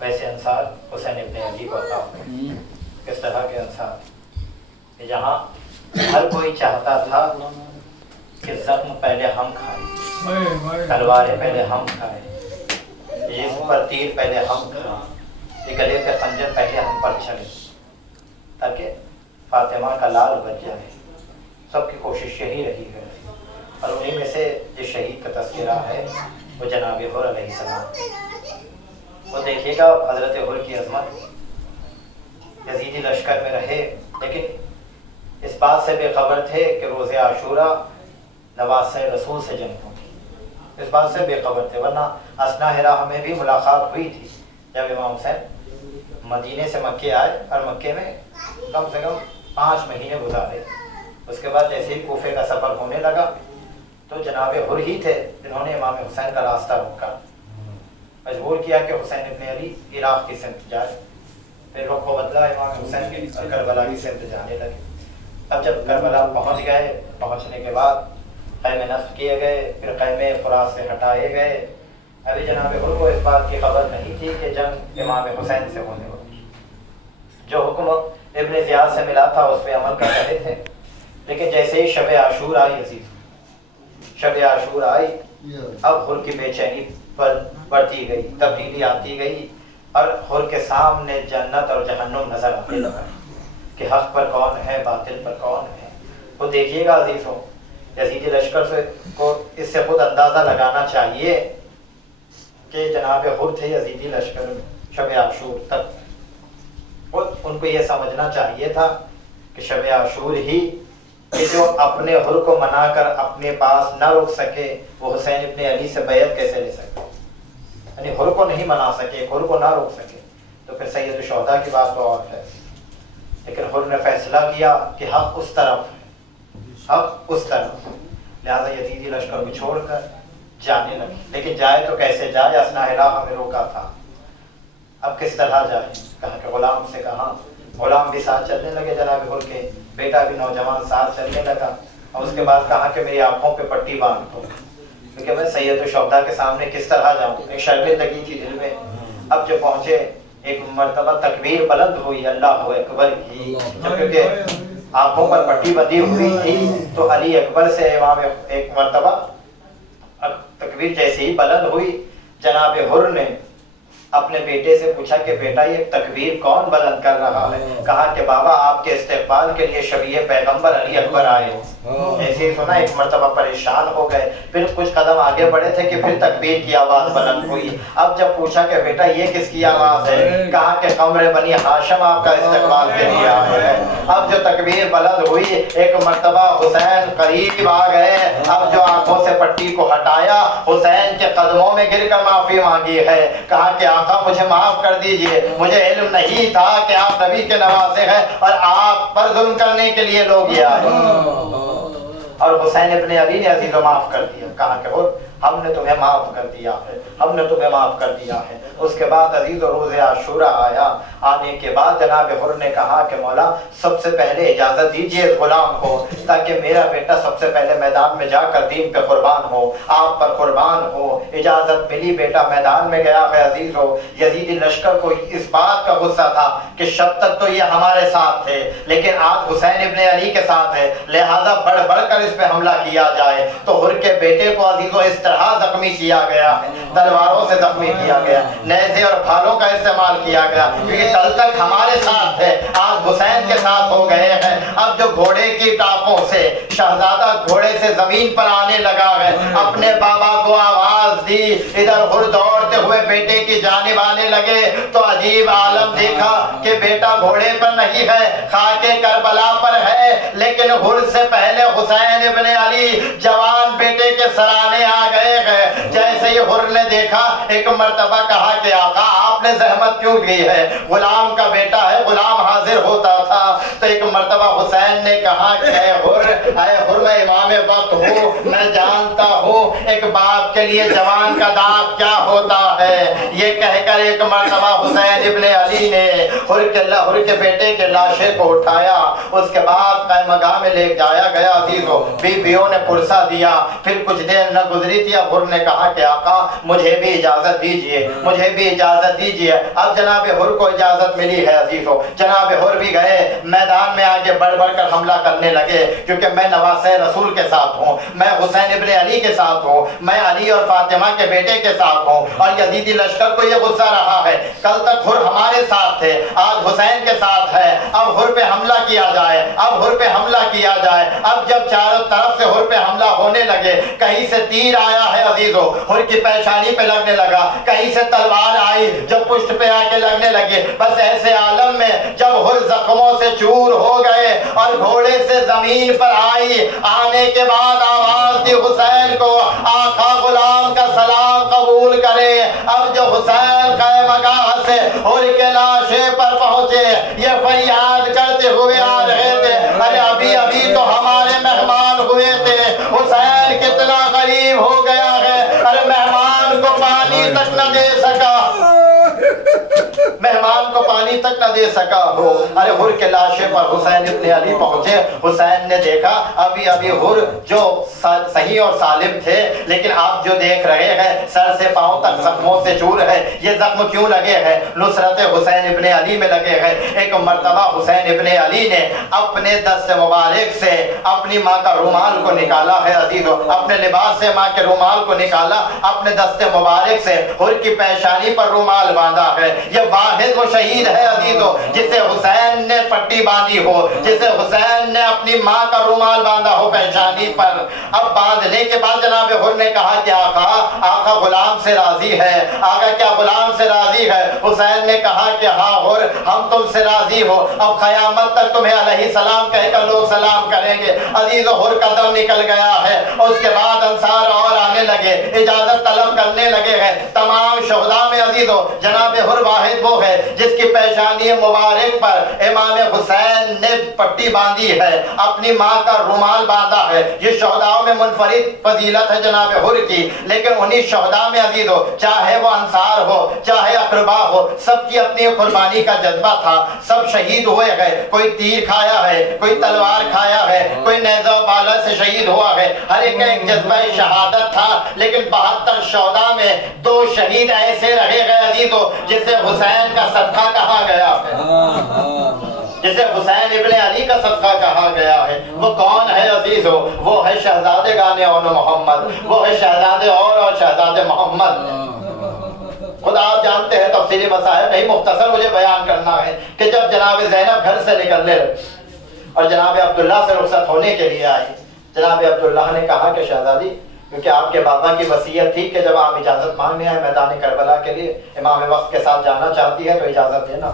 ویسے انصار حسین ابن علی کو عطا ہوئے. کس طرح کے انصار کہ جہاں ہر کوئی چاہتا تھا کہ زخم پہلے ہم کھائیں، تلواریں پہلے ہم کھائیں، جسم پر تیر پہلے ہم کھائیں، یہ گلے پہ خنجر پہلے ہم پر چڑھے تاکہ فاطمہ کا لال بچ جائے. سب کی کوشش یہی رہی ہے، اور انہیں میں سے جو شہید کا تذکرہ ہے وہ جناب حر علیہ السلام. وہ دیکھیے گا حضرت حر کی عظمت، یزیدی لشکر میں رہے لیکن اس بات سے بے خبر تھے کہ روز عاشوراء نواسہ رسول سے جنگ ہوگی. اس بات سے بے خبر تھے، ورنہ اثنا حرا میں بھی ملاقات ہوئی تھی جب امام حسین مدینے سے مکے آئے اور مکے میں کم سے کم 5 مہینے گزارے. اس کے بعد جیسے ہی کوفے کا سفر ہونے لگا تو جناب حر ہی تھے جنہوں نے امام حسین کا راستہ روکا، مجبور کیا کہ حسین ابن علی عراق کی سمت جائے. پھر رخ کو بدلا امام حسین کی اور کربلا کی سمت جانے لگے. اب جب کربلا پہنچ گئے، پہنچنے کے بعد خیمے نصب کیے گئے، پھر خیمے فرات سے ہٹائے گئے. ابھی جناب حر کو اس بات کی خبر نہیں تھی کہ جنگ امام حسین سے ہونے والی. جو حکم ابن زیاد سے ملا تھا اس پہ عمل کر رہے تھے، لیکن جیسے ہی شب عاشور آئی، عزیز شب عاشور آئی، اب حر کی بے چینی پر بڑھتی گئی، تبدیلی آتی گئی، اور حر کے سامنے جنت اور جہنم نظر آنے لگا کہ حق پر کون ہے، باطل پر کون ہے. وہ دیکھیے گا عزیزوں، یزیدی لشکر سے کو اس سے خود اندازہ لگانا چاہیے کہ جناب حر تھے یزیدی لشکر میں شب عاشور تک. خود ان کو یہ سمجھنا چاہیے تھا کہ شب عاشور ہی کہ جو اپنے حر کو منا کر اپنے پاس نہ روک سکے وہ حسین ابن علی سے بیعت کیسے لے سکے. یعنی حر کو نہیں منا سکے، حر کو نہ روک سکے تو پھر سید الشہداء کی بات تو اور ہے. لیکن حر نے فیصلہ کیا کہ حق اس طرف ہے، حق اس طرف، لہٰذا یزیدی لشکر کو چھوڑ کر جانے لگے. لیکن جائے تو کیسے جائے؟ اثنا حرا ہمیں روکا تھا، اب کس طرح جائے؟ کہا کہ غلام سے کہا. غلام بھی ساتھ چلنے لگے جناب حر کے، بیٹا بھی نوجوان ساتھ چلنے لگا. اور اس کے بعد کہا کہ میری آنکھوں پہ پٹی باندھ دو، کیونکہ میں سید الشہداء کے سامنے کس طرح جاؤں. ایک شرمندگی تھی دل میں. اب جب پہنچے ایک مرتبہ تکبیر بلند ہوئی اللہ اکبر کی، کیونکہ آنکھوں پر پٹی بندھی ہوئی تھی تو علی اکبر سے امام ایک مرتبہ تکبیر جیسے ہی بلند ہوئی، جناب حر نے اپنے بیٹے سے پوچھا کہ بیٹا یہ تکبیر کون بلند کر رہا ہے؟ کہا کہ بابا آپ کے استقبال کے لیے شبیہ پیغمبر علی اکبر آئے. ایسے ہی سنا، ایک مرتبہ پریشان ہو گئے. پھر کچھ قدم آگے بڑھے تھے کہ پھر تکبیر کی آواز بلند ہوئی. اب جب پوچھا کہ بیٹا یہ کس کی آواز ہے؟ کہا کہ قمر بنی ہاشم آپ کا استقبال کے لیے آئے ہیں. اب جو تکبیر بلند ہوئی، ایک مرتبہ حسین قریب آ گئے. اب جو آنکھوں سے پٹی کو ہٹایا، حسین کے قدموں میں گر کر معافی مانگی ہے. کہا کہ آقا مجھے معاف کر دیجئے، مجھے علم نہیں تھا کہ آپ نبی کے نواسے ہیں اور آپ پر ظلم کرنے کے لیے لوگ یہ آئے. اور حسین ابن علی نے عزیز و معاف کر دیا. کہا کہ ہم نے تمہیں معاف کر دیا ہے، ہم نے تمہیں معاف کر دیا ہے. اس کے بعد عزیز و روز عاشوراء آیا. آنے کے بعد جناب حر نے کہا کہ مولا سب سے پہلے اجازت دیجیے اس غلام کو تاکہ میرا بیٹا سب سے پہلے میدان میں جا کر دین پہ قربان ہو، آپ پر قربان ہو. اجازت ملی، بیٹا میدان میں گیا ہے. عزیز ہو، یزیدی لشکر کو اس بات کا غصہ تھا کہ شب تک تو یہ ہمارے ساتھ تھے لیکن آج حسین ابن علی کے ساتھ ہے، لہذا بڑھ بڑھ کر اس پہ حملہ کیا جائے. تو حر کے بیٹے کو عزیز و اس طرح زخمی کیا گیا، تلواروں سے زخمی کیا گیا، نیزے اور بھالوں کا استعمال کیا گیا، کیونکہ کل تک ہمارے ساتھ تھے، آج حسین کے ساتھ ہو گئے ہیں. اب جو گھوڑے کی ٹاپوں سے شہزادہ گھوڑے سے زمین پر آنے لگا ہے، اپنے بابا کو آواز دی. ادھر حر دوڑتے ہوئے بیٹے کی جانب آنے لگے تو عجیب عالم دیکھا کہ بیٹا گھوڑے پر نہیں ہے، خاک کربلا پر ہے. لیکن حر سے پہلے حسین ابن علی جوان بیٹے کے سرانے آ گئے ہیں. جیسے ہی حر نے دیکھا، ایک مرتبہ کہا کہ آقا آپ نے زحمت کیوں کی ہے؟ غلام کا بیٹا ہے، غلام حاضر ہوتا تھا. تو ایک مرتبہ حسین نے کہا کہ اے حر میں امام وقت ہوں، میں جانتا ہوں ایک باپ کے لیے جوان کا داغ کیا ہوتا ہے۔ یہ کہہ کر ایک مرتبہ حسین ابن علی نے حر کے بیٹے کے لاشے کو اٹھایا، اس کے بعد قیمگاہ میں لے جایا گیا عزیزو، بیویوں نے پرسا دیا، پھر کچھ دیر نہ گزری تھی، اب حر نے کہا کہ آقا مجھے بھی اجازت دیجئے، مجھے بھی اجازت دیجئے۔ اب جناب حر کو اجازت ملی ہے عزیزو، جناب حر بھی گئے میدان میں، آگے بڑھ بڑھ کر حملہ کرنے لگے، کیونکہ میں نواسہ رسول کے ساتھ ہوں، میں حسین ابن علی کے ساتھ ہوں، میں علی اور فاطمہ کے بیٹے کے ساتھ ہوں، اور یزیدی لشکر کو یہ غصہ رہا ہے، کل تک حر ہمارے ساتھ تھے، آج حسین کے ساتھ ہے، اب حر پہ حملہ کیا جائے، اب حر پہ حملہ کیا جائے۔ اب جب چاروں طرف سے حر پہ حملہ ہونے لگے، کہیں سے تیر آیا ہے عزیزو، حر کی پیشانی پہ لگنے لگا، کہیں سے تلوار آئی جو پشت پہ آ کے لگنے لگے، بس ایسے عالم میں جب حر زخموں سے چور ہو گئے اور گھوڑے سے زمین پر آئی، آنے کے بعد آواز دی حسین کو، آقا غلام کا سلام قبول کرے۔ اب جو حسین قیمگاہ سے حر کے لاشے پر پہنچے، یہ فریاد کرتے ہوئے آ رہے تھے، ارے ابھی ابھی تو ہمارے مہمان ہوئے تھے، حسین کتنا غریب ہو گیا ہے، ارے مہمان کو پانی تک نہ دے سکا، مہمان کو پانی تک نہ دے سکا ہو۔ ارے حر کے لاشے پر حسین ابن علی پہنچے، حسین نے دیکھا ابھی ابھی حر جو صحیح اور سالم تھے، لیکن آپ جو دیکھ رہے ہیں سر سے پاؤں تک زخموں سے چور ہے، یہ زخم کیوں لگے ہیں؟ نصرت حسین ابن علی میں لگے ہیں۔ ایک مرتبہ حسین ابن علی نے اپنے دست مبارک سے اپنی ماں کا رومال کو نکالا ہے عزیزو، اپنے لباس سے ماں کے رومال کو نکالا، اپنے دست مبارک سے حر کی پیشانی پر رومال باندھا ہے۔ یہ واحد وہ شہید ہے عزیزو جسے حسین نے پٹی باندھی ہو، جسے حسین نے اپنی ماں کا رومال باندھا ہو پیشانی پر۔ اب باندھنے کے بعد جناب حر نے کہا کہ آقا غلام سے راضی ہے، آقا کیا غلام سے راضی ہے؟ حسین نے کہا کہ ہاں حر ہم تم سے راضی ہو، اب قیامت تک تمہیں علیہ السلام کہہ کر لوگ سلام کریں گے۔ عزیزو حر کا دم نکل گیا ہے، اس کے بعد انصار اور آنے لگے، اجازت طلب کرنے لگے ہیں تمام شہداء میں عزیزو جناب حر واحد وہ ہے جس کی پیشانی مبارک پر امام حسین نے پٹی باندھی ہے، اپنی ماں کا رومال باندھا ہے۔ یہ شہداء میں منفرد فضیلت ہے جناب حر کی، لیکن انہی شہداء میں عزیزو چاہے وہ انصار ہو چاہے اقربا ہو، سب کی اپنی قربانی کا جذبہ تھا، سب شہید ہوئے ہیں، کوئی تیر کھایا ہے، کوئی تلوار کھایا ہے، کوئی نیزہ و بالا سے شہید ہوا ہے، ہر ایک کا ایک جذبہ شہادت تھا۔ لیکن 72 شہداء میں 2 شہید ایسے رہے گئے عزیزو جسے حسین کا صدقہ کہا گیا ہے، جسے حسین ابن علی کا صدقہ کہا گیا ہے۔ وہ کون ہے عزیزو؟ وہ ہے شہزادے گانے اور محمد، وہ ہے شہزادے اور شہزادے محمد۔ خود آپ جانتے ہیں تفصیلی مسائل نہیں، مختصر مجھے بیان کرنا ہے کہ جب جناب زینب گھر سے نکلنے اور جناب عبداللہ سے رخصت ہونے کے لیے آئی، جناب عبداللہ نے کہا کہ شہزادی، کیونکہ آپ کے بابا کی وصیت تھی کہ جب آپ اجازت مانگنے آئے میدان کربلا کے لیے، امام وقت کے ساتھ جانا چاہتی ہے تو اجازت دینا،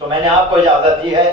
تو میں نے آپ کو اجازت دی ہے،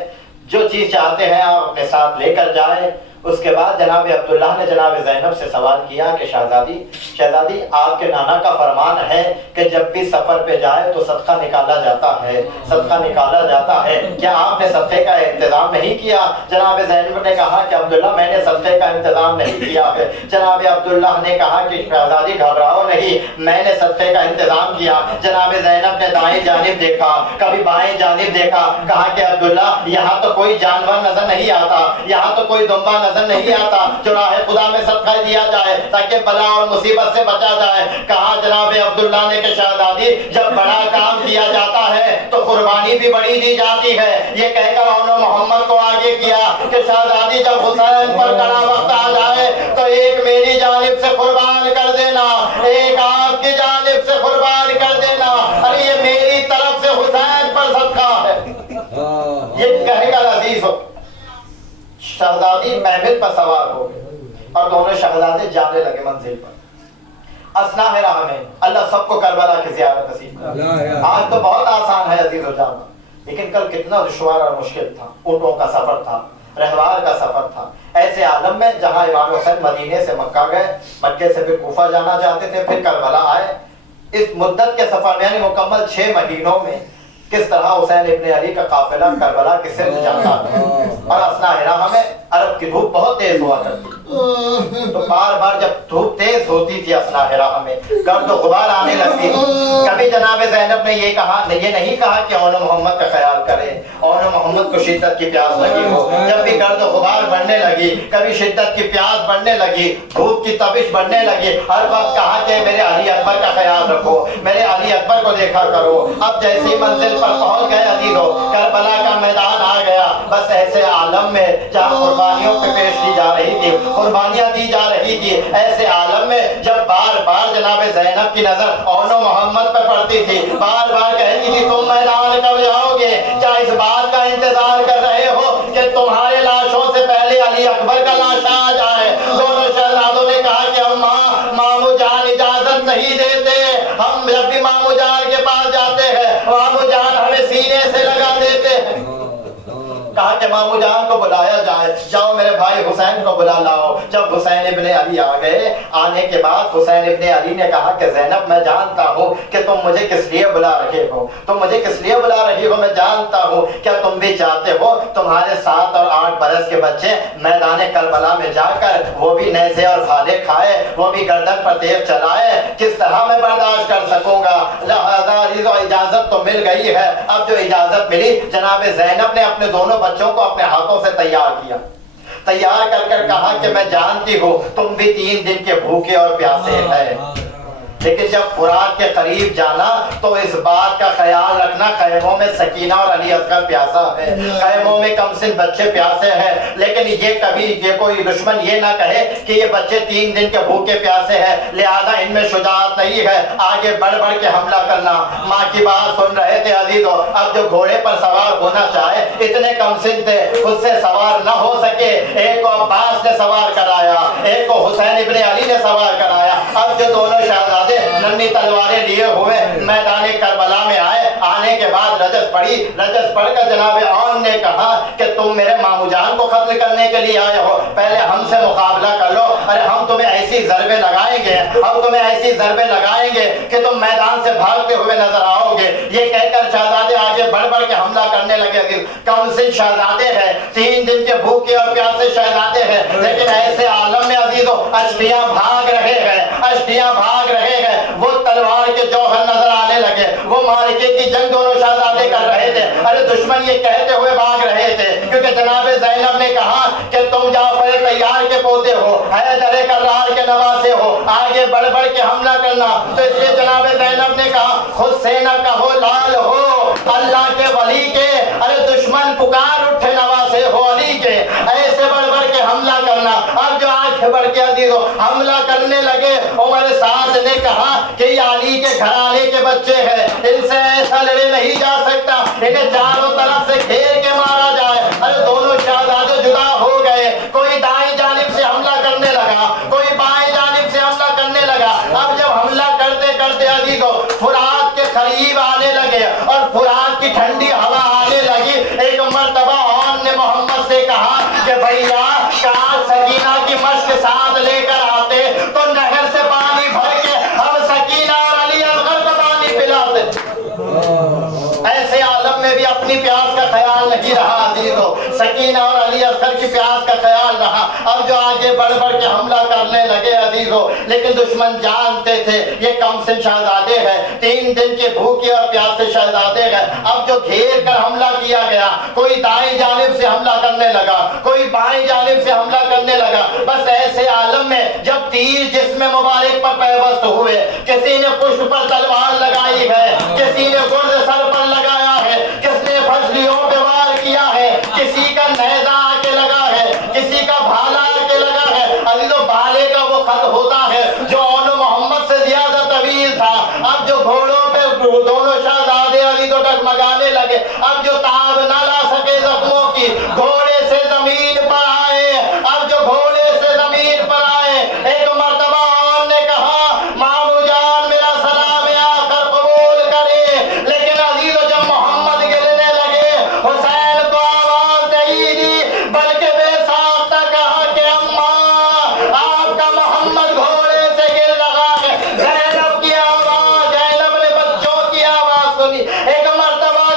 جو چیز چاہتے ہیں آپ اپنے ساتھ لے کر جائیں۔ اس کے بعد جناب عبداللہ نے جناب زینب سے سوال کیا کہ شہزادی آپ کے نانا کا فرمان ہے کہ جب بھی سفر پہ جائے تو صدقہ نکالا جاتا ہے، صدقہ نکالا جاتا ہے، کیا آپ نے صدقے کا انتظام نہیں کیا؟ جناب زینب نے کہا کہ عبداللہ میں نے صدقے کا انتظام نہیں کیا ہے۔ جناب عبداللہ نے کہا کہ شہزادی گھبراؤ نہیں، میں نے صدقے کا انتظام کیا۔ جناب زینب نے دائیں جانب دیکھا، کبھی بائیں جانب دیکھا، کہا کہ عبداللہ یہاں تو کوئی جانور نظر نہیں آتا، یہاں تو کوئی دمبا نظر نہیں آتا جو راہ خدا میں صدقہ دیا جائے تاکہ بلا اور مصیبت سے بچا جائے۔ کہا جناب عبداللہ نے کہ شہزادی جب بڑا کام کیا جاتا ہے تو قربانی بھی بڑی دی جاتی ہے۔ یہ کہہ کر انہوں نے محمد کو آگے کیا کہ شہزادی جب حسین پر کڑا وقت آ جائے تو ایک میری جانب سے قربان کر دینا، ایک آپ کی جانب سے قربان کر دینا، ارے یہ میری طرف سے حسین پر صدقہ ہے۔ یہ کہہ کر عزیز ہو شہزادی محمل پر سوار ہو گئے اور دونوں شہزادے جانے لگے منزل پر۔ اثناء راہ میں اللہ سب کو کربلا کی زیارت نصیب کرے۔ آج تو بہت آسان ہے عزیز و جانا، لیکن کل کتنا دشوار اور مشکل تھا، اونٹوں کا سفر تھا، رہوار کا سفر تھا۔ ایسے عالم میں جہاں امام حسین مدینے سے مکہ گئے، مکے سے پھر کوفہ جانا چاہتے تھے، پھر کربلا آئے، اس مدت کے سفر میں یعنی مکمل 6 مہینوں میں کس طرح حسین ابن علی کا قافلہ کربلا کی سمت جاتا ہے اور اثنا ہراہ میں عرب کی دھوپ بہت تیز ہوا کرتی تو بار بار جب دھوپ تیز ہوتی تھی اثنا ہراہ میں گرد و غبار آنے لگتی کبھی جناب زینب نے یہ نہیں کہا کہ اون محمد کا خیال کرے اون محمد کو شدت کی پیاس لگی ہو جب بھی گرد و غبار بڑھنے لگی کبھی شدت کی پیاس بڑھنے لگی دھوپ کی تپش بڑھنے لگی ہر وقت کہا کہ میرے علی اکبر کا خیال رکھو میرے علی اکبر کو دیکھا کرو اب جیسی منزل پر پہنچ گئے عزیزو کربلا کا میدان آ گیا بس ایسے عالم میں جہاں قربانیوں پہ پیش دی جا رہی تھی قربانیاں دی جا رہی تھی ایسے عالم میں جب بار بار جناب زینب کی نظر اون محمد پہ پڑتی تھی بار بار کہتی تھی تم میدان کب جاؤ گے کیا اس بات کا انتظار کر رہے ہو کہ تمہارے لاشوں سے پہلے علی اکبر کا لاش آ جائے دونوں شہزادوں نے کہا کہ مامو جان اجازت نہیں دیتے ہم جب بھی مامو جان کے پاس جاتے ہیں مامو جان ہمیں سینے سے لگا دیتے ہیں کہا کہ مامو جان کو بلایا جائے جاؤ میرے بھائی حسین کو بلا لاؤ جب حسین ابن علی آ گئے آنے کے بعد حسین ابن علی نے کہا کہ زینب میں جانتا ہوں کہ تم مجھے کس لیے بلا رہے ہو تم مجھے کس لیے بلا رہی ہو میں جانتا ہوں کیا تم بھی چاہتے ہو تمہارے 7 اور 8 برس کے بچے میدان کربلا میں جا کر وہ بھی نیزے اور بھالے کھائے وہ بھی گردن پر تیر چلائے کس طرح میں برداشت کر سکوں گا لہذا اجازت تو مل گئی ہے اب جو اجازت ملی جناب زینب نے اپنے دونوں بچوں کو اپنے ہاتھوں سے تیار کیا تیار کر کر کہا کہ میں جانتی ہوں تم بھی 3 دن کے بھوکے اور پیاسے ہیں لیکن جب فرات کے قریب جانا تو اس بات کا خیال رکھنا خیموں میں سکینہ اور علی اصغر پیاسا ہے خیموں میں کم سن بچے پیاسے ہیں لیکن یہ کبھی یہ کوئی دشمن یہ نہ کہے کہ یہ بچے 3 دن کے بھوکے پیاسے ہیں لہذا ان میں شجاعت نہیں ہے آگے بڑھ بڑھ کے حملہ کرنا ماں کی بات سن رہے تھے عزیزو اب جو گھوڑے پر سوار ہونا چاہے اتنے کم سن تھے خود سے سوار نہ ہو سکے ایک کو عباس نے سوار کرایا ایک کو حسین ابن علی نے سوار کرایا اب جو دونوں شہزادے ننھی تلواریں لیے ہوئے میدان کربلا میں آئے آنے کے بعد رجس پڑھ کر جناب اون نے کہا کہ تم میرے مامو جان کو قتل کرنے کے لیے آئے ہو پہلے ہم سے مقابلہ کر لو ارے ہم تمہیں ایسی ضربیں لگائیں گے کہ تم میدان سے بھاگتے ہوئے نظر آؤ گے یہ کہہ کر شہزادے آگے بڑھ بڑھ کے حملہ کرنے لگے کم سن شہزادے ہیں 3 دن کے بھوکے اور پیاسے شہزادے ہیں لیکن ایسے عالم میں عزیزو اشتیاں بھاگ رہے ہیں وہ تلوار کے جوہر نظر آنے لگے وہ مارکے کی جنگ دونوں شہزادے کر رہے تھے ارے دشمن یہ کہتے ہوئے بھاگ رہے تھے کیونکہ جناب زینب نے کہا کہ تم جعفر طیار کے پوتے ہو حیدر کرار کے نواسے ہو آگے بڑھ بڑھ کے حملہ کرنا تو اس لیے جناب زینب نے کہا خود سے نہ کہو لال ہو اللہ کے ولی کے ارے دشمن پکار اٹھے نواسے ہو علی کے ایسے بڑھ بڑھ کے حملہ کرنا اب جو آگے بڑھ کے عزیزو حملہ کرنے لگے عمر سعد نے کہا کہ یہ علی کے گھرانے کے بچے ہیں ان سے ایسا لڑے نہیں جا سکتا انہیں چاروں طرف سے گھیر کے مارا جائے ارے دونوں شہزادے جدا ہو گئے کوئی دائیں جانب سے حملہ کرنے لگا کوئی بائیں جانب سے حملہ کرنے لگا اب جب حملہ کرتے کرتے عزیزو فرات کے قریب آنے لگے اور فرات کی ٹھنڈی ہوا آنے لگی ایک مرتبہ اون نے محمد سے کہا کہ بھیا کاش سکینہ کی مشق ساتھ لے کر آتے تو نہر سے پانی بھر کے ہم سکینہ اور علی اصغر کو پانی پلاتے ایسے عالم میں بھی اپنی پیاس کا خیال نہیں رہا عزیزو سکینہ اور علی اصغر کی پیاس کا خیال رہا اب جو آگے بڑھ بڑھ کے حملہ کرنے لگے عزیزو لیکن دشمن جانتے تھے یہ کم سن شہزادے ہیں 3 دن کے بھوکے اور پیاسے شہزادے ہیں اب جو گھیر کر حملہ کیا گیا کوئی دائیں جانب سے حملہ کرنے لگا کوئی بائیں جانب سے حملہ کرنے لگا بس ایسے عالم میں جب تیر جسم مبارک پر پیوست ہوئے کسی نے پشت پر تلوار لگائی ہے کسی نے گرز سر پر لگایا ہے کس نے پھسلیوں پہ وار کیا ہے کسی کا نیزہ آ کے لگا ہے کسی کا بھالا آ کے لگا ہے عزیزو بھالے کا وہ خط ہوتا ہے جو اون محمد سے زیادہ طویل تھا اب جو گھوڑوں پہ دونوں شہزادے عزیزو ڈگمگانے لگے اب جو تاب نہ لا سکے زخموں کی گھوڑے سے زمین پر آئے اب جو گھوڑے سے زمین پر آئے ایک مرتبہ اون نے کہا مامو جان میرا سلام آ کر قبول کرے لیکن عزیزو جب محمد گرنے لگے حسین کو آواز نہیں دی بلکہ بے ساختہ کہا کہ اماں آپ کا محمد گھوڑے سے گر رہا ہے زینب کی آواز زینب نے بچوں کی آواز سنی ایک مرتبہ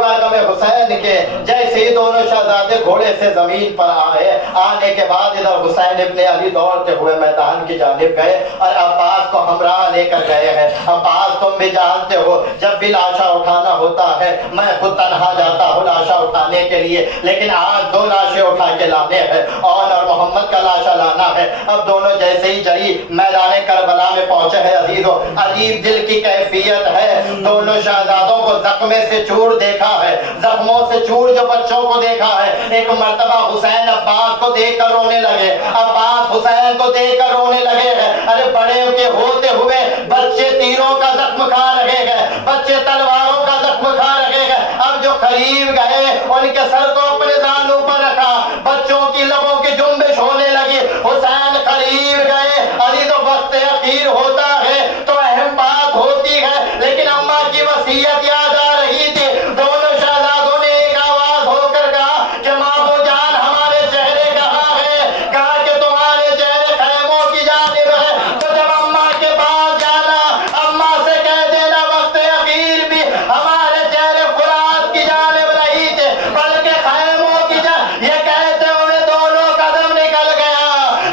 سوا غم حسین کے جیسے ہی دونوں شہزادے گھوڑے سے زمین پر آئے، آنے کے بعد ادھر حسین ابن علی دوڑتے ہوئے میدان کی جانب گئے اور عباس کو ہمراہ لے کر گئے ہیں۔ عباس تم بھی جانتے ہو جب بھی لاشا اٹھانا ہوتا ہے میں خود تنہا جاتا ہوں لاشا اٹھانے کے لیے، لیکن آج 2 لاشیں اٹھا کے لانے ہیں، اور محمد کا لاشا لانا ہے۔ اب دونوں جیسے ہی جری میدان کربلا میں پہنچے ہیں عزیزو، عجیب دل کی کیفیت ہے، دونوں شہزادوں کو زخمے سے چور دیکھا ہے، زخموں سے چور جو بچوں کو دیکھا ہے۔ ایک مرتبہ حسین عباس کو دیکھ کر رونے لگے، عباس حسین کو دیکھ کر رونے لگے ہیں۔ ارے بڑے کے ہوتے ہوئے بچے تیروں کا زخم کھا رہے ہیں، بچے تلواروں کا زخم کھا رہے ہیں۔ اب جو قریب گئے ان کے سر کو اپنے زانوں پر رکھا، بچوں کی لبوں کی جنبش ہونے لگی۔ حسین قریب گئے، علی تو وقت اخیر ہوتا ہے تو اہم بات ہوتی ہے، لیکن اماں کی وصیت یاد آ رہی تھی۔ دونوں شہزادوں نے ایک آواز ہو کر کہا کہ مامو جان ہمارے چہرے کہاں ہے؟ کہا کہ تمہارے چہرے خیموں کی جانب ہے۔ تو جب اماں کے پاس جانا، اماں سے کہہ دینا وقت اخیر بھی ہمارے چہرے فرات کی جانب نہیں تھے بلکہ خیموں کی جانب، یہ کہتے ہوئے دونوں قدم نکل گیا۔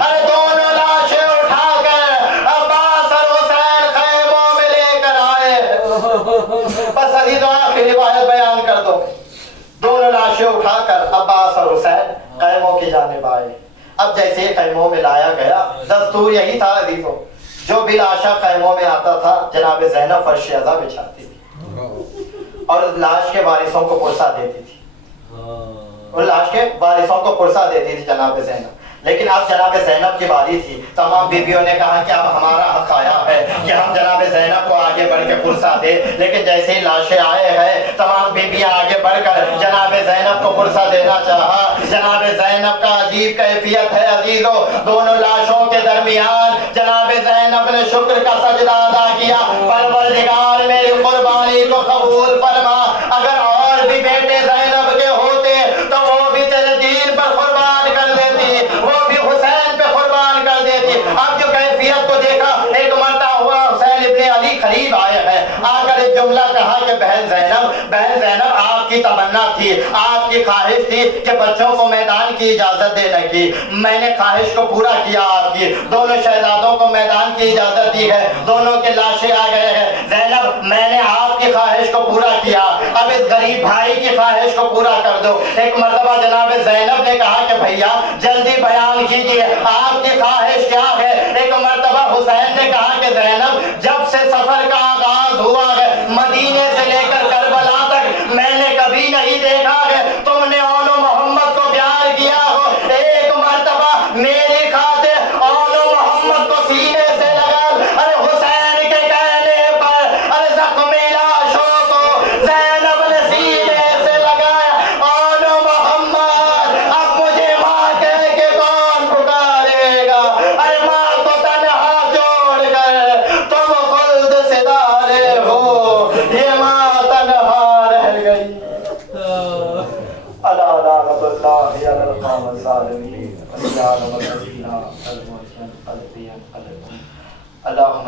ارے دونوں لاشیں اٹھا کر عباس اور حسین خیموں میں لے کر آئے۔ بس عزیز آخری روایت بیان کر دو۔ دونوں لاشیں اٹھا کر عباس اور حسین خیموں کی جانب آئے۔ اب جیسے ہی خیموں میں لایا گیا، دستور یہی تھا عزیزو، جو بھی لاشا خیموں میں آتا تھا جناب زینب فرش ازا بچھاتی تھی اور لاش کے وارثوں کو پرسا دیتی تھی، اور لاش کے وارثوں کو پرسا دیتی تھی جناب زینب۔ لیکن اب جناب زینب کی باری تھی، تمام بیویوں نے کہا کہ اب ہمارا حق آیا ہے کہ ہم جناب زینب کو آگے بڑھ کے پرسا دے، لیکن جیسے ہی لاشیں آئے ہیں تمام بیویاں آگے بڑھ کر جناب زینب کو پرسا دینا چاہا۔ جناب زینب کا عجیب کیفیت ہے عزیزو، دونوں لاشوں کے درمیان جناب زینب نے شکر کا سجدہ ادا کیا، پروردگار میری قربانی کو قبول فرما، اگر اور بھی بیٹے زینب کے ہوتے تو وہ بھی تیرے دین پر قربان کر دیتی، وہ بھی حسین پہ قربان کر دیتی۔ اب جو کیفیت کو دیکھا، ایک مرتبہ ہوا حسین ابن علی قریب آئے ہیں، آ کر ایک جملہ کہا کہ بہن زینب آپ کی تمنا تھی، آپ کی خواہش تھی کہ بچوں کو میدان کی اجازت دینے کی، میں نے خواہش کو پورا کیا آپ کی، دونوں شہزادوں کو میدان کی اجازت دی ہے، دونوں کے لاشیں آ گئے ہیں۔ زینب میں نے آپ کی خواہش کو پورا کیا، اب اس غریب بھائی کی خواہش کو پورا کر دو۔ ایک مرتبہ جناب زینب نے کہا کہ بھیا جلدی بیان کیجئے آپ کی خواہش کیا ہے۔ ایک مرتبہ حسین نے کہا کہ زینب جب سے سفر کا آغاز ہوا ہے مدینے سے لے کر کربلا تک میں نے کبھی نہیں دیکھا ہے تم نے اولو محمد کو پیار کیا ہو، ایک مرتبہ میری خاطر اولو محمد کو سینے سے لگا۔ ارے حسین کے کہنے پر ارے زخمی لاشوں کو زینب نے سینے سے لگایا۔ اولو محمد اب مجھے ماں کہہ کے کون پکارے گا؟ ارے ماں کو تنہا چھوڑ کر تم خلد سے دارے ہو، یہ ماں تنہا رہ گئی۔ الا لعنت اللہ علی القوم الظالمین، اللہم